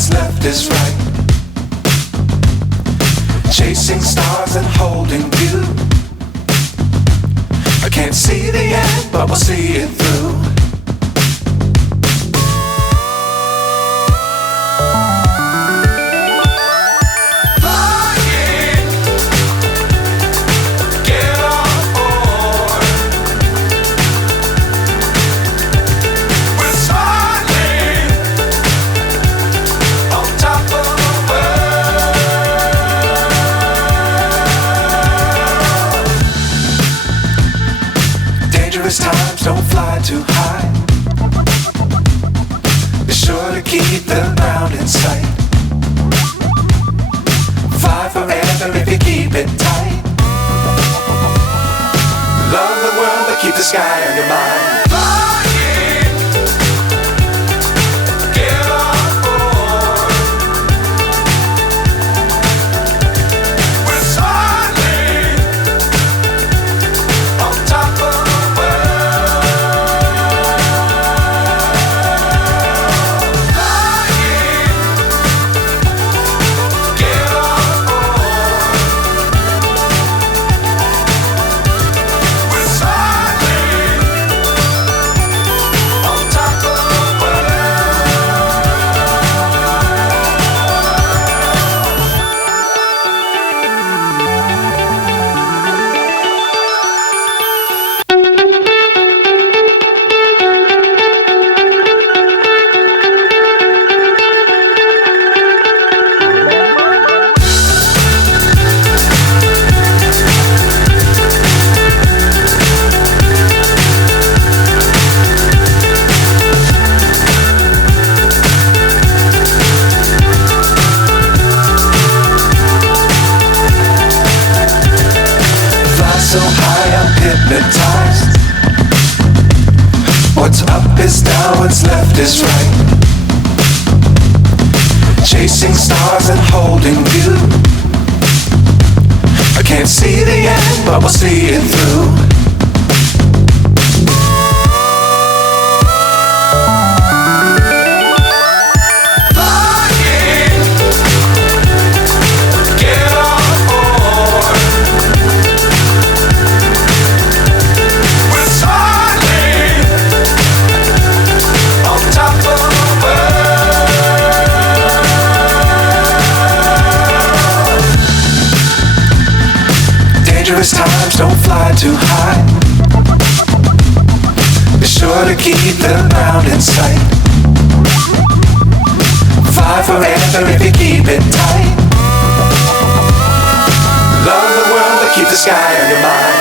what's left is right. Chasing stars and holding you. I can't see the end, but we'll see it through. Times don't fly too high. Be sure to keep the ground in sight. Fly forever if you keep it tight. Love the world but keep the sky on your mind. So high I'm hypnotized. What's up is down, what's left is right. Chasing stars and holding you. I can't see the end, but we'll see it through. Dangerous times don't fly too high. Be sure to keep the ground in sight. Fly forever if you keep it tight. Love the world but keep the sky on your mind.